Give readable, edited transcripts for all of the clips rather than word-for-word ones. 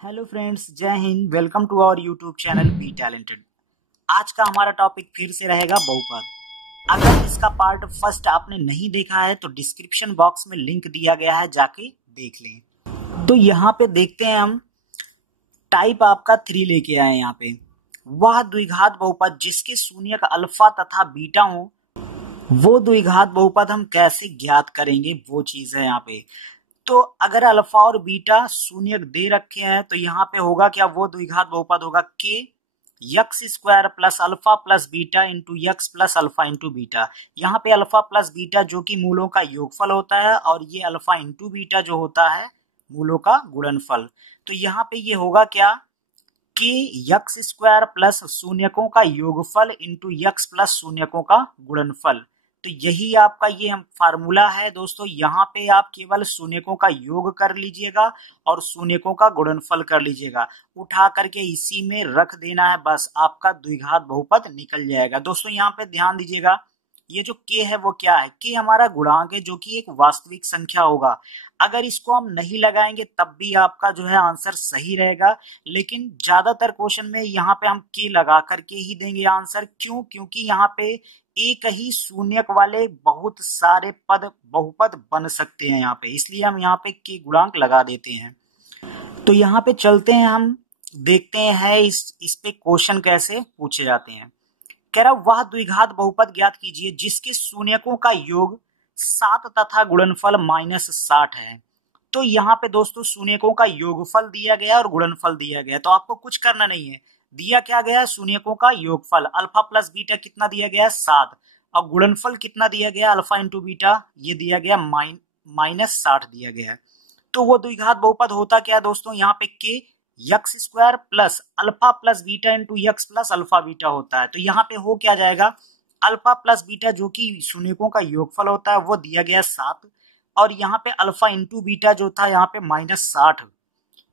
Hello friends, जय हिंद। Welcome to our YouTube channel be talented. आज का हमारा टॉपिक फिर से रहेगा बहुपद। अगर इसका पार्ट फर्स्ट आपने नहीं देखा है तो डिस्क्रिप्शन बॉक्स में लिंक दिया गया है, जाके देख लें। तो यहाँ पे देखते हैं हम टाइप आपका 3 लेके आए। यहाँ पे वह द्विघात बहुपद जिसके शून्यक अल्फा तथा बीटा हो, वो द्विघात बहुपद हम कैसे ज्ञात करेंगे, वो चीज है यहाँ पे। तो अगर अल्फा और बीटा शून्य दे रखे हैं तो यहाँ पे होगा क्या, वो द्विघात बहुपद होगा के x square plus alpha plus beta into x plus alpha into beta. यहाँ पे अल्फा प्लस बीटा जो कि मूलों का योगफल होता है और ये अल्फा इंटू बीटा जो होता है मूलों का गुणनफल। तो यहाँ पे ये होगा क्या कि यक्स स्क्वायर प्लस शून्यकों का योगफल इंटू यक्स प्लस शून्यकों का गुणनफल। तो यही आपका ये हम फार्मूला है दोस्तों। यहाँ पे आप केवल शून्यकों का योग कर लीजिएगा और शून्यकों का गुणनफल कर लीजिएगा, उठा करके इसी में रख देना है, बस आपका द्विघात बहुपद निकल जाएगा। दोस्तों यहाँ पे ध्यान दीजिएगा, ये जो k है वो क्या है, k हमारा गुणांक है जो कि एक वास्तविक संख्या होगा। अगर इसको हम नहीं लगाएंगे तब भी आपका जो है आंसर सही रहेगा, लेकिन ज्यादातर क्वेश्चन में यहाँ पे हम k लगा करके ही देंगे आंसर। क्यों? क्योंकि यहाँ पे एक ही शून्यक वाले बहुत सारे पद बहुपद बन सकते हैं यहाँ पे, इसलिए हम यहाँ पे k गुणांक लगा देते हैं। तो यहाँ पे चलते हैं, हम देखते हैं इस पे क्वेश्चन कैसे पूछे जाते हैं। कह रहा वह द्विघात बहुपद ज्ञात कीजिए जिसके शून्यकों का योग 7 तथा गुणनफल -60 है। तो यहाँ पे दोस्तों शून्यकों का योगफल दिया गया और गुणनफल दिया गया, तो आपको कुछ करना नहीं है। दिया क्या गया, शून्यकों का योगफल अल्फा प्लस बीटा कितना दिया गया 7, और गुणनफल कितना दिया गया अल्फा इंटू बीटा, ये दिया गया -60 दिया गया। तो वो द्विघात बहुपद होता क्या दोस्तों, यहाँ पे के x square plus alpha plus beta into x plus alpha beta होता है। तो यहाँ पे हो क्या जाएगा, अल्फा प्लस बीटा जो कि शून्यकों का योगफल होता है वो दिया गया 7, और यहाँ पे अल्फा इंटू बीटा जो था यहाँ पे -60।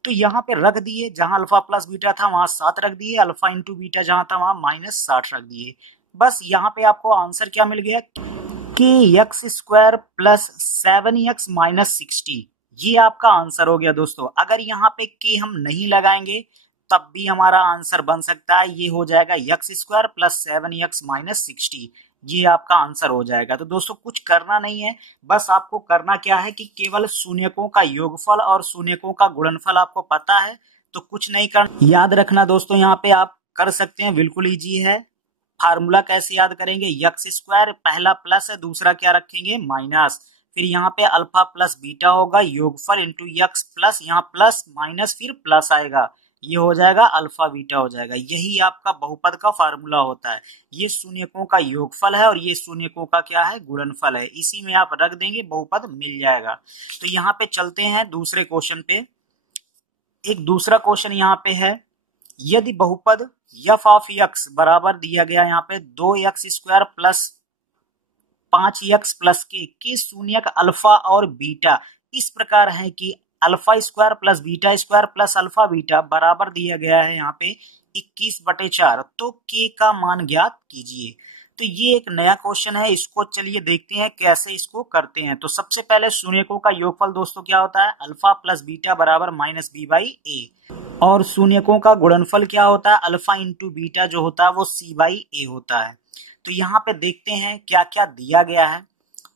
तो यहाँ पे रख दिए, जहां अल्फा प्लस बीटा था वहां 7 रख दिए, अल्फा इंटू बीटा जहां था वहां -60 रख दिए। बस यहाँ पे आपको आंसर क्या मिल गया कि x square plus 7x minus 60, ये आपका आंसर हो गया दोस्तों। अगर यहाँ पे के हम नहीं लगाएंगे तब भी हमारा आंसर बन सकता है, ये हो जाएगा x square plus 7x minus 60, ये आपका आंसर हो जाएगा। तो दोस्तों कुछ करना नहीं है, बस आपको करना क्या है कि केवल शून्यकों का योगफल और शून्यकों का गुणनफल आपको पता है तो कुछ नहीं करना। याद रखना दोस्तों, यहाँ पे आप कर सकते हैं, बिल्कुल ईजी है। फार्मूला कैसे याद करेंगे, यक्स स्क्वायर पहला प्लस है, दूसरा क्या रखेंगे माइनस, फिर यहाँ पे अल्फा प्लस बीटा होगा योगफल इंटू यक्स प्लस, यहाँ प्लस माइनस फिर प्लस आएगा, ये हो जाएगा अल्फा बीटा हो जाएगा। यही आपका बहुपद का फार्मूला होता है। ये शून्यकों का योगफल है और ये शून्यकों का क्या है, गुणनफल है। इसी में आप रख देंगे, बहुपद मिल जाएगा। तो यहाँ पे चलते हैं दूसरे क्वेश्चन पे। एक दूसरा क्वेश्चन यहाँ पे है, यदि बहुपद एफ ऑफ एक्स बराबर दिया गया यहाँ पे 2x square plus 5x plus के शून्यक अल्फा और बीटा इस प्रकार है कि alpha square plus beta square plus alpha beta बराबर दिया गया है यहाँ पे 21/4, तो के का मान ज्ञात कीजिए। तो ये एक नया क्वेश्चन है, इसको चलिए देखते हैं कैसे इसको करते हैं। तो सबसे पहले शून्यकों का योगफल दोस्तों क्या होता है, अल्फा प्लस बीटा बराबर -b/a, और शून्यकों का गुणनफल क्या होता है, अल्फा इंटू बीटा जो होता है वो c/a होता है। तो यहाँ पे देखते हैं क्या क्या दिया गया है।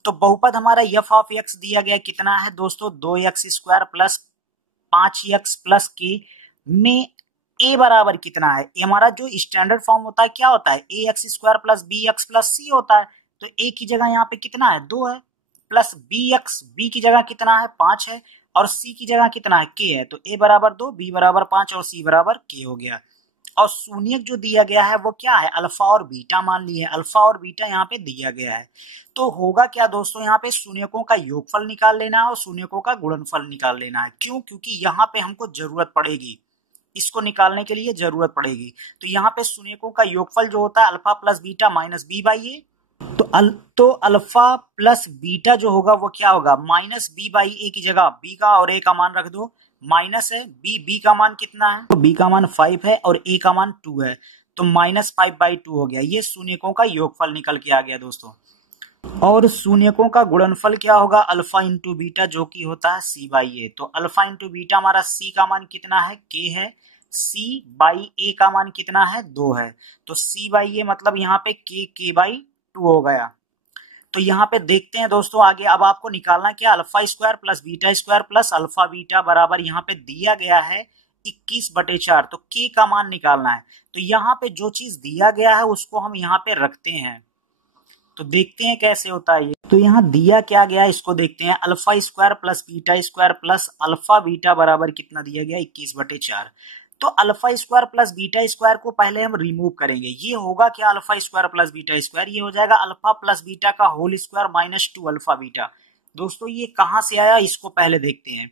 तो बहुपद हमारा एफ ऑफ एक्स दिया गया कितना है दोस्तों, 2x square plus 5x plus के में ए बराबर कितना है। ए हमारा जो स्टैंडर्ड फॉर्म होता है क्या होता है, a x square plus b x plus c होता है। तो ए की जगह यहाँ पे कितना है 2 है, प्लस बी एक्स, बी की जगह कितना है 5 है, और सी की जगह कितना है के है। तो ए बराबर 2, बी बराबर 5 और सी बराबर के हो गया। और शून्यक जो दिया गया है वो क्या है, अल्फा और बीटा मान लिए, अल्फा और बीटा यहाँ पे दिया गया है। तो होगा क्या दोस्तों, यहाँ पे शून्यकों का योगफल निकाल लेना है और शून्यकों का गुणनफल निकाल लेना है। क्यों? क्योंकि यहाँ पे हमको जरूरत पड़ेगी, इसको निकालने के लिए जरूरत पड़ेगी। तो यहाँ पे शून्यकों का योगफल जो होता है alpha plus beta minus b/a, तो अल्फा प्लस बीटा जो होगा वो क्या होगा, -b/a की जगह b का और a का मान रख दो, माइनस है b का मान कितना है, तो b का मान 5 है और a का मान 2 है, तो -5/2 हो गया। ये शून्यकों का योगफल निकल के आ गया दोस्तों। और शून्यकों का गुणनफल क्या होगा, अल्फा इंटू बीटा, जो कि होता है सी बाई ए। तो अल्फा इंटू बीटा हमारा सी का मान कितना है, के है, सी बाई ए का मान कितना है, 2 है। तो सी बाई ए मतलब यहाँ पे के बाई 2 हो गया। तो यहाँ पे देखते हैं दोस्तों आगे। अब आपको निकालना क्या, alpha square plus beta square plus alpha beta बराबर यहाँ पे दिया गया है 21/4। तो के का मान निकालना है। तो यहाँ पे जो चीज दिया गया है उसको हम यहाँ पे रखते हैं। तो देखते हैं कैसे होता है ये। तो यहाँ दिया क्या गया है इसको देखते हैं। Alpha square plus beta square plus alpha beta बराबर कितना दिया गया, 21/4। तो alpha square plus beta square को पहले हम रिमूव करेंगे। ये होगा क्या, alpha square plus beta square, ये हो जाएगा अल्फा प्लस बीटा का whole square minus 2 alpha beta. दोस्तों ये कहां से आया इसको पहले देखते हैं।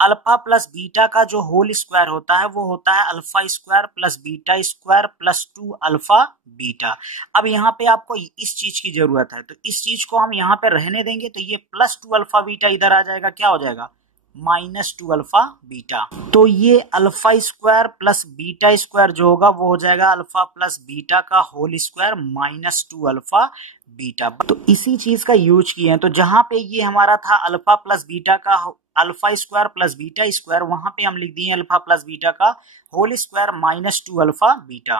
अल्फा प्लस बीटा का जो होल स्क्वायर होता है वो होता है alpha square plus beta square plus 2 alpha beta. अब यहाँ पे आपको इस चीज की जरूरत है, तो इस चीज को हम यहाँ पे रहने देंगे। तो ये प्लस 2 अल्फा बीटा इधर आ जाएगा, क्या हो जाएगा, माइनस 2 अल्फा बीटा। तो ये alpha square plus beta square जो होगा वो हो जाएगा अल्फा प्लस बीटा का whole square minus 2 alpha beta. तो इसी चीज का यूज किए हैं। तो जहां पे ये हमारा था अल्फा प्लस बीटा का alpha square plus beta square, वहां पे हम लिख दिए अल्फा प्लस बीटा का whole square minus 2 alpha beta.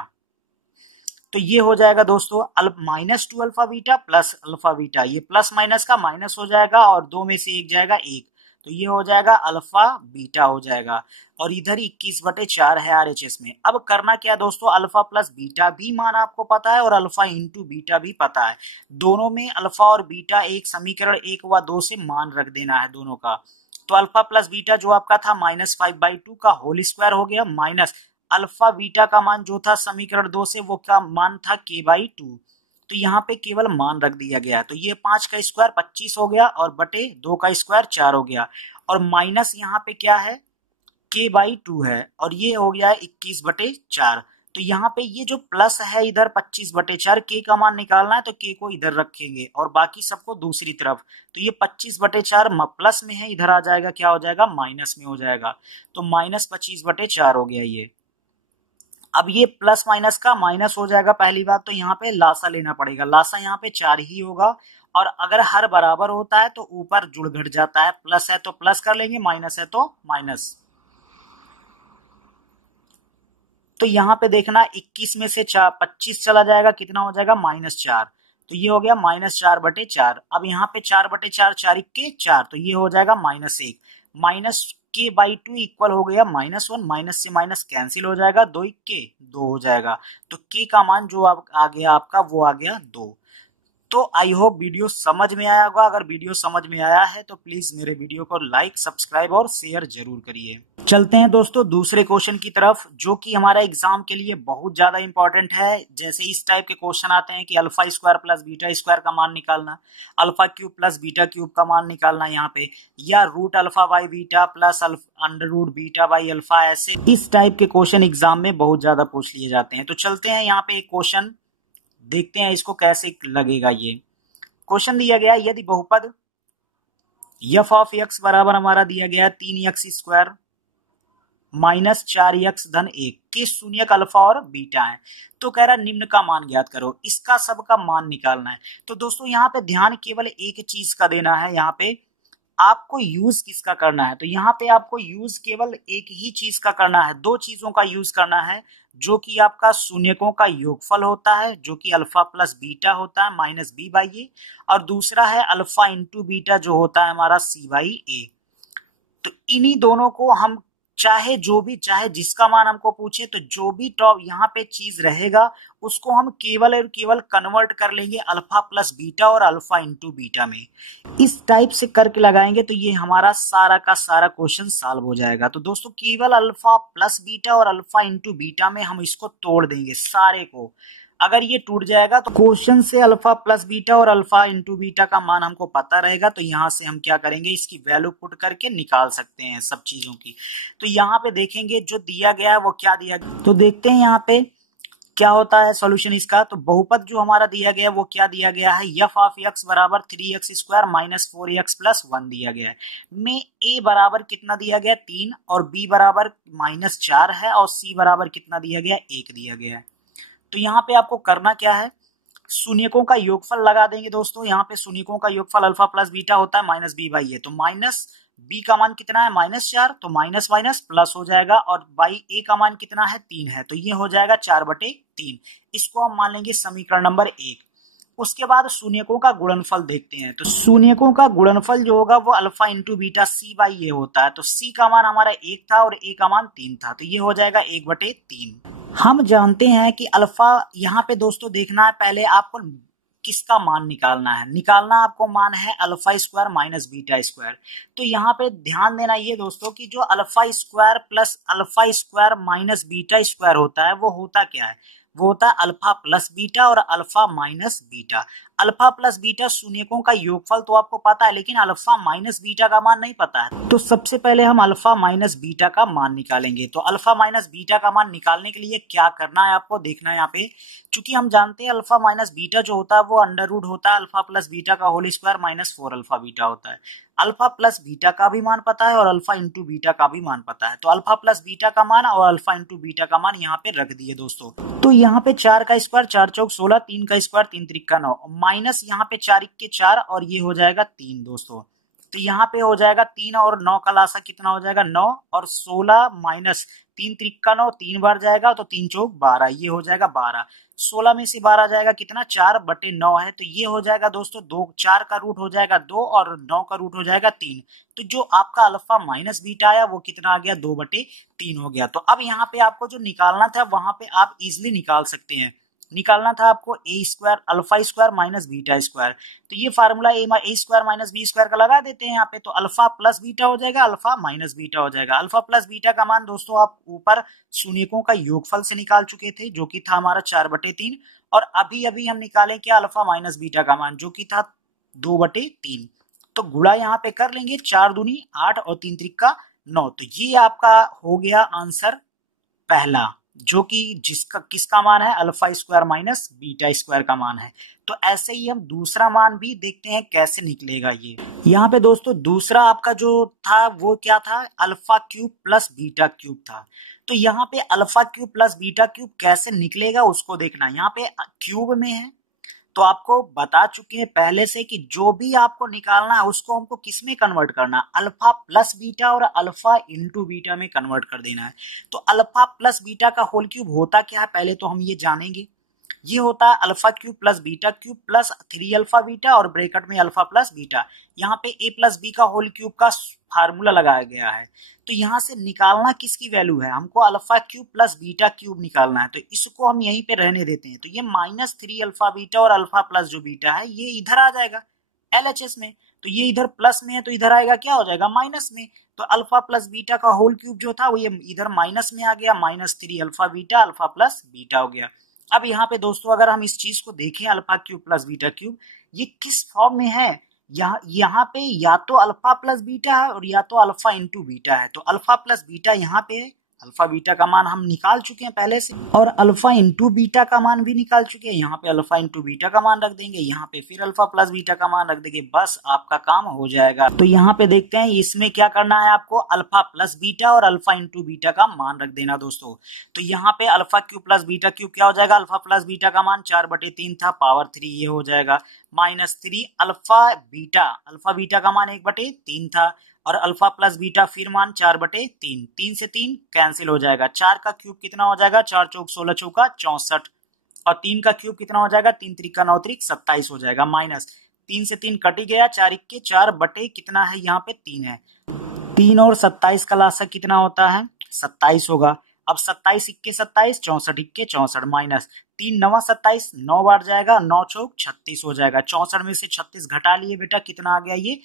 तो ये हो जाएगा दोस्तों minus 2 alpha beta plus alpha beta, ये प्लस माइनस का माइनस हो जाएगा और 2 में से 1 जाएगा 1। तो ये हो जाएगा अल्फा बीटा हो जाएगा। और इधर 21/4 है RHS में। अब करना क्या दोस्तों, अल्फा प्लस बीटा भी मान आपको पता है और अल्फा इंटू बीटा भी पता है। दोनों में अल्फा और बीटा एक समीकरण 1 व 2 से मान रख देना है दोनों का। तो अल्फा प्लस बीटा जो आपका था -5/2 का होल स्क्वायर हो गया, माइनस अल्फा बीटा का मान जो था समीकरण 2 से वो क्या मान था, k/2। तो यहाँ पे केवल मान रख दिया गया। तो ये 5 का स्क्वायर 25 हो गया और बटे 2 का स्क्वायर 4 हो गया। और माइनस यहाँ पे क्या है, k/2 है और ये हो गया 21/4। तो यहाँ पे ये जो प्लस है इधर 25/4, के का मान निकालना है तो के को इधर रखेंगे और बाकी सबको दूसरी तरफ। तो ये 25/4 प्लस में है, इधर आ जाएगा क्या हो जाएगा, माइनस में हो जाएगा। तो -25/4 हो गया ये। अब ये प्लस माइनस का माइनस हो जाएगा। पहली बात तो यहाँ पे लासा लेना पड़ेगा, लासा यहाँ पे 4 ही होगा। और अगर हर बराबर होता है तो ऊपर जुड़ घट जाता है, प्लस है तो प्लस कर लेंगे, माइनस है तो माइनस। तो यहाँ पे देखना 21 में से 25 चला जाएगा, कितना हो जाएगा, -4। तो ये हो गया -4/4। अब यहाँ पे 4/4, 4 के 4, तो ये हो जाएगा -1। माइनस k/2 इक्वल हो गया -1, माइनस से माइनस कैंसिल हो जाएगा, 2 के 2 हो जाएगा। तो k का मान जो आ गया आपका वो आ गया 2। तो आई होप वीडियो समझ में आया होगा। अगर वीडियो समझ में आया है तो प्लीज मेरे वीडियो को लाइक, सब्सक्राइब और शेयर जरूर करिए। चलते हैं दोस्तों दूसरे क्वेश्चन की तरफ, जो कि हमारा एग्जाम के लिए बहुत ज्यादा इंपॉर्टेंट है। जैसे इस टाइप के क्वेश्चन आते हैं कि alpha square plus beta square का मान निकालना, alpha cube plus beta cube का मान निकालना यहाँ पे, या root alpha by beta plus under root beta by alpha, ऐसे इस टाइप के क्वेश्चन एग्जाम में बहुत ज्यादा पूछ लिए जाते हैं। तो चलते हैं यहाँ पे एक क्वेश्चन देखते हैं इसको कैसे लगेगा। ये क्वेश्चन दिया गया, यदि बहुपद f ऑफ x बराबर हमारा दिया गया 3x² माइनस 4x धन 1 के शून्यक अल्फा और बीटा है, तो कह रहा निम्न का मान ज्ञात करो, इसका सबका मान निकालना है। तो दोस्तों यहाँ पे ध्यान केवल एक चीज का देना है, यहाँ पे आपको यूज किसका करना है। तो यहाँ पे आपको यूज केवल एक ही चीज का करना है, 2 चीजों का यूज करना है, जो कि आपका शून्यकों का योगफल होता है, जो कि अल्फा प्लस बीटा होता है -b/a, और दूसरा है अल्फा इंटू बीटा जो होता है हमारा c/a। तो इन्हीं दोनों को हम चाहे जिसका मान हमको पूछे, तो जो भी टॉप यहाँ पे चीज रहेगा उसको हम केवल और केवल कन्वर्ट कर लेंगे अल्फा प्लस बीटा और अल्फा इंटू बीटा में। इस टाइप से करके लगाएंगे तो ये हमारा सारा का सारा क्वेश्चन सॉल्व हो जाएगा। तो दोस्तों केवल अल्फा प्लस बीटा और अल्फा इंटू बीटा में हम इसको तोड़ देंगे सारे को। अगर ये टूट जाएगा तो क्वेश्चन से अल्फा प्लस बीटा और अल्फा इंटू बीटा का मान हमको पता रहेगा, तो यहाँ से हम क्या करेंगे, इसकी वैल्यू पुट करके निकाल सकते हैं सब चीजों की। तो यहाँ पे देखेंगे जो दिया गया है वो क्या दिया गया, तो देखते हैं यहाँ पे क्या होता है सॉल्यूशन इसका। तो बहुपद जो हमारा दिया गया है वो क्या दिया गया है, f ऑफ x बराबर 3x² माइनस 4x प्लस 1 दिया गया है, में a बराबर कितना दिया गया 3 और b बराबर -4 है और c बराबर कितना दिया गया 1 दिया गया है। तो यहाँ पे आपको करना क्या है, शून्यकों का योगफल लगा देंगे दोस्तों। यहाँ पे शून्यकों का योगफल अल्फा प्लस बीटा होता है माइनस बी बाई ए, तो माइनस बी का मान कितना है -4, तो माइनस माइनस प्लस हो जाएगा, और बाई ए का मान कितना है 3 है, तो ये हो जाएगा 4/3। इसको हम मान लेंगे समीकरण नंबर 1। उसके बाद शून्यकों का गुणनफल देखते हैं। तो शून्यकों का गुणनफल जो होगा वो alpha into beta c by a होता है। तो सी का मान हमारा 1 था और ए का मान 3 था, तो ये हो जाएगा 1/3। हम जानते हैं कि अल्फा, यहाँ पे दोस्तों देखना है पहले आपको किसका मान निकालना है। निकालना आपको मान है alpha square minus beta square. तो यहाँ पे ध्यान देना ये दोस्तों कि जो alpha square plus alpha square minus beta square होता है वो होता क्या है, वो होता है अल्फा प्लस बीटा और alpha minus beta. Alpha plus beta शून्यकों का योगफल तो आपको पता है, लेकिन अल्फा माइनस बीटा का मान नहीं पता है। तो सबसे पहले हम अल्फा माइनस बीटा का मान निकालेंगे। तो अल्फा माइनस बीटा का मान निकालने के लिए क्या करना है आपको देखना है यहाँ पे, क्योंकि हम जानते हैं अल्फा माइनस बीटा जो होता है वो अंडर रूट होता है अल्फा प्लस बीटा का whole square minus 4 alpha beta होता है। अल्फा प्लस बीटा का भी मान पता है और अल्फा इंटू बीटा का भी मान पता है। तो अल्फा प्लस बीटा का मान और अल्फा इंटू बीटा का मान यहाँ पे रख दिए दोस्तों। तो यहाँ पे 4 का स्क्वायर 4 चौक 16, 3 का स्क्वायर 3 त्रिक 9, माइनस यहाँ पे 4 इक्के 4 और ये हो जाएगा 3 दोस्तों। तो यहाँ पे हो जाएगा 3 और 9 का लासा कितना हो जाएगा 9, और 16 माइनस 3 त्रिक 9, 3 बार जाएगा तो 3 चौक 12, ये हो जाएगा 12। 16 में से 12 जाएगा कितना 4/9 है, तो ये हो जाएगा दोस्तों 2, 4 का रूट हो जाएगा 2 और 9 का रूट हो जाएगा 3। तो जो आपका अल्फा माइनस बीटा आया वो कितना आ गया 2/3 हो गया। तो अब यहाँ पे आपको जो निकालना था वहां पे आप इजिली निकाल सकते हैं। निकालना था आपको a square alpha square minus beta square. तो ये formula a square minus b square का लगा देते हैं यहाँ पे, तो अल्फा प्लस बीटा हो जाएगा अल्फा माइनस बीटा हो जाएगा। अल्फा प्लस बीटा का मान दोस्तों आप ऊपर शून्यकों का योगफल से निकाल चुके थे जो कि था हमारा 4/3, और अभी अभी हम निकालें क्या अल्फा माइनस बीटा का मान जो कि था 2/3। तो गुणा यहाँ पे कर लेंगे, 4 दूनी 8 और 3 त्रिक 9। तो ये आपका हो गया आंसर पहला, जो कि जिसका किसका मान है alpha square minus beta square का मान है। तो ऐसे ही हम दूसरा मान भी देखते हैं कैसे निकलेगा ये। यहाँ पे दोस्तों दूसरा आपका जो था वो क्या था, alpha cube plus beta cube था। तो यहाँ पे alpha cube plus beta cube कैसे निकलेगा उसको देखना। यहाँ पे क्यूब में है तो आपको बता चुके हैं पहले से कि जो भी आपको निकालना है उसको हमको किस में कन्वर्ट करना, अल्फा प्लस बीटा और अल्फा इंटू बीटा में कन्वर्ट कर देना है। तो अल्फा प्लस बीटा का होल क्यूब होता क्या है पहले तो हम ये जानेंगे। ये होता है alpha cube plus beta cube plus 3 alpha beta और ब्रैकेट में अल्फा प्लस बीटा। यहाँ पे a प्लस बी का होल क्यूब का फार्मूला लगाया गया है। तो यहाँ से निकालना किसकी वैल्यू है, हमको alpha cube plus beta cube निकालना है। तो इसको हम यहीं पे रहने देते हैं। तो ये -3 अल्फा बीटा और अल्फा प्लस जो बीटा है ये इधर आ जाएगा LHS में। तो ये इधर प्लस में है तो इधर आएगा क्या हो जाएगा माइनस में। तो अल्फा प्लस बीटा का होल क्यूब जो था वो ये इधर माइनस में आ गया, -3 alpha beta alpha plus beta हो गया। अब यहाँ पे दोस्तों अगर हम इस चीज को देखें alpha cube plus beta cube ये किस फॉर्म में है, यहाँ पे या तो अल्फा प्लस बीटा है और या तो अल्फा इंटू बीटा है। तो अल्फा प्लस बीटा यहाँ पे है, अल्फा बीटा का मान हम निकाल चुके हैं पहले से, और अल्फा इंटू बीटा का मान भी निकाल चुके हैं। यहाँ पे अल्फा इंटू बीटा का मान रख देंगे, यहाँ पे फिर अल्फा प्लस बीटा का मान रख देंगे, बस आपका काम हो जाएगा। तो यहाँ पे देखते हैं इसमें क्या करना है आपको, अल्फा प्लस बीटा और अल्फा इंटू बीटा का मान रख देना दोस्तों। तो यहाँ पे alpha cube plus beta cube क्या हो जाएगा, अल्फा प्लस बीटा का मान 4/3 था, पावर 3 ये हो जाएगा, -3 अल्फा बीटा का मान 1/3 था, और अल्फा प्लस बीटा फिर मान 4/3, 3 से 3 कैंसिल हो जाएगा। 4 का क्यूब कितना हो जाएगा, 4 चौक 16 चौका 64, और 3 का क्यूब कितना हो जाएगा, 3 त्रिक 9 त्रिक 27 हो जाएगा, माइनस 3 से 3 कट गया, 4 इक्के 4 बटे कितना है यहाँ पे 3 है, 3 और 27 का लासा कितना होता है 27 होगा। अब 27 इक्के 27, 64 इक्के 64, माइनस 3 9 27, 9 बार जाएगा, 9 चौक 36 हो जाएगा। 64 में से 36 घटा लिए बेटा, कितना आ गया ये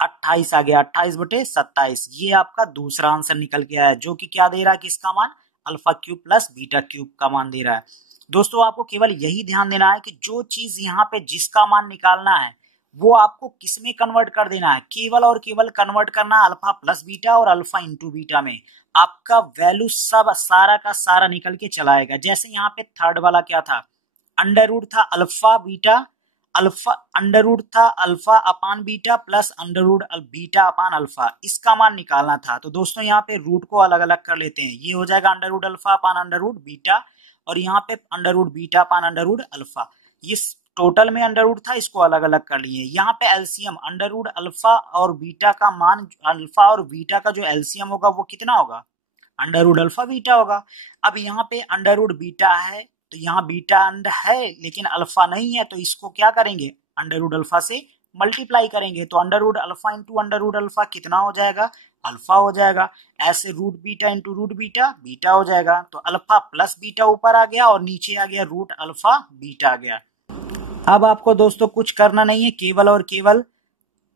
28 आ गया, 28/27। ये आपका दूसरा आंसर निकल के आया, जो कि क्या दे रहा है, किसका मान, alpha cube plus beta cube का मान दे रहा है। दोस्तों आपको केवल यही ध्यान देना है कि जो चीज यहाँ पे जिसका मान निकालना है वो आपको किस में कन्वर्ट कर देना है, केवल और केवल कन्वर्ट करना है अल्फा प्लस बीटा और अल्फा इंटू बीटा में। आपका वैल्यू सब सारा का सारा निकल के चलाएगा। जैसे यहाँ पे थर्ड वाला क्या था, अंडर रूट था alpha beta, alpha under root था alpha upon beta plus under root beta upon alpha, इसका मान निकालना था। तो दोस्तों यहाँ पे रूट को अलग अलग कर लेते हैं, ये हो जाएगा under root alpha upon under root beta, और यहाँ पे under root beta upon under root alpha. ये टोटल में अंडर रूट था, इसको अलग अलग कर लिए। यहाँ पे एलसीएम अंडर रूट अल्फा और बीटा का मान, अल्फा और बीटा का जो एलसीएम होगा वो कितना होगा, अंडर रूट अल्फा बीटा होगा। अब यहाँ पे अंडर रूट बीटा है तो यहाँ बीटा अंड है लेकिन अल्फा नहीं है, तो इसको क्या करेंगे, अंडर रूट अल्फा से मल्टीप्लाई करेंगे। तो under root alpha into under root alpha कितना हो जाएगा, अल्फा हो जाएगा। ऐसे root beta into root beta, beta हो जाएगा। तो अल्फा प्लस बीटा ऊपर आ गया और नीचे आ गया रूट अल्फा बीटा आ गया। अब आपको दोस्तों कुछ करना नहीं है, केवल और केवल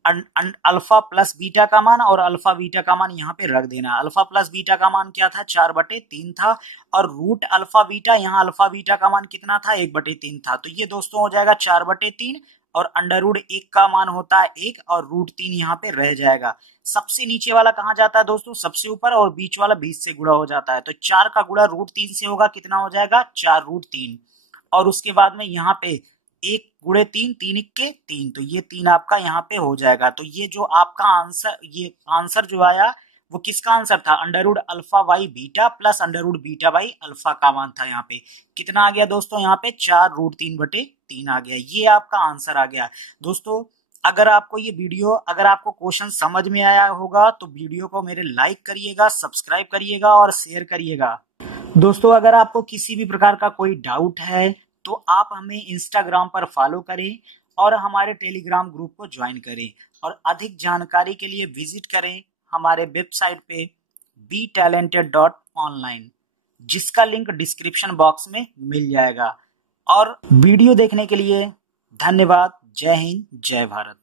अल्फा प्लस बीटा का मान और अल्फा बीटा का मान यहाँ पे रख देना। अल्फा प्लस बीटा का मान क्या था, 4/3 था, और रूट अल्फा बीटा, यहाँ अल्फा बीटा का मान कितना था, 1/3 था। तो ये दोस्तों हो जाएगा 4/3, और अंडर रूट 1 का मान होता है 1, और रूट 3 यहाँ पे रह जाएगा। सबसे नीचे वाला कहाँ जाता है दोस्तों, सबसे ऊपर, और बीच वाला 20 से गुणा हो जाता है। तो 4 का गुणा रूट 3 से होगा, कितना हो जाएगा, 4√3। और उसके बाद में यहाँ पे 1 गुणे 3, 3 इक्के 3, तो ये 3 आपका यहाँ पे हो जाएगा। तो ये जो आपका आंसर, ये आंसर जो आया वो किसका आंसर था, under root alpha by beta plus under root beta by alpha का मान था। यहाँ पे कितना आ गया दोस्तों, यहाँ पे 4√3/3 आ गया। ये आपका आंसर आ गया। दोस्तों अगर आपको ये वीडियो, अगर आपको क्वेश्चन समझ में आया होगा तो वीडियो को मेरे लाइक करिएगा, सब्सक्राइब करिएगा और शेयर करिएगा। दोस्तों अगर आपको किसी भी प्रकार का कोई डाउट है तो आप हमें इंस्टाग्राम पर फॉलो करें और हमारे टेलीग्राम ग्रुप को ज्वाइन करें, और अधिक जानकारी के लिए विजिट करें हमारे वेबसाइट पे betalented.online, जिसका लिंक डिस्क्रिप्शन बॉक्स में मिल जाएगा। और वीडियो देखने के लिए धन्यवाद। जय हिंद, जय भारत।